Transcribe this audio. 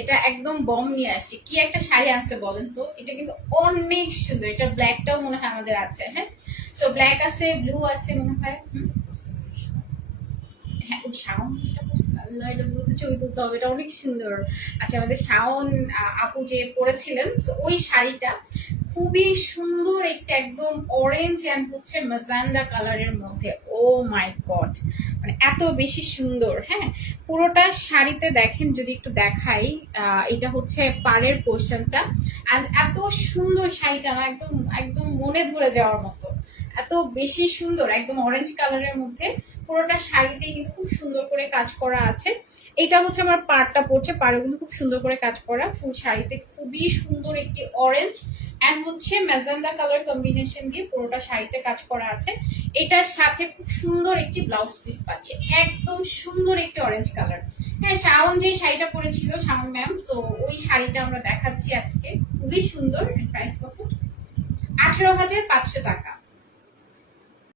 এটা একদম বম নিয়ে আসছে। কি একটা শাড়ি আনছে বলেন তো? এটা কিন্তু অনেক সুন্দর। এটা ব্ল্যাকটাও মনে হয় আমাদের আছে হ্যাঁ? তো ব্ল্যাক আছে ব্লু আছে মনে হয়। হ্যাঁ শাওন যেটা বলতে ছবি তুলতে হবে। এটা অনেক সুন্দর। আচ্ছা আমাদের শাওন আপু যে পরেছিলেন ওই শাড়িটা খুবই সুন্দর একটা একদম অরেঞ্জ অ্যান্ড হচ্ছে মাজান্ডা কালারের মধ্যে। ও মাই গড মানে এত বেশি সুন্দর হ্যাঁ? পুরোটা শাড়িতে দেখেন, যদি একটু দেখাই এটা হচ্ছে পাড়ের পোর্শনটা। অ্যান্ড এত সুন্দর শাড়িটা না একদম একদম মনে ধরে যাওয়ার মতো। এত বেশি সুন্দর, একদম অরেঞ্জ কালারের মধ্যে। পুরোটা শাড়িতে কিন্তু খুব সুন্দর করে কাজ করা আছে। এটা হচ্ছে আমার পাড়টা পড়ছে পাড়ও কিন্তু খুব সুন্দর করে কাজ করা। ফুল শাড়িতে খুবই সুন্দর একটি অরেঞ্জ অ্যান্ড হচ্ছে ম্যাজেন্ডা কালার কম্বিনেশন দিয়ে পুরোটা শাড়িতে কাজ করা আছে। এটার সাথে খুব সুন্দর একটি ব্লাউজ পিস পাচ্ছে। একদম সুন্দর একটি অরেঞ্জ কালার হ্যাঁ শাওন যে শাড়িটা পরেছিল, শাওন ম্যাম সো ওই শাড়িটা আমরা দেখাচ্ছি আজকে। খুবই সুন্দর প্রাইস কত? আঠারো হাজার পাঁচশো টাকা।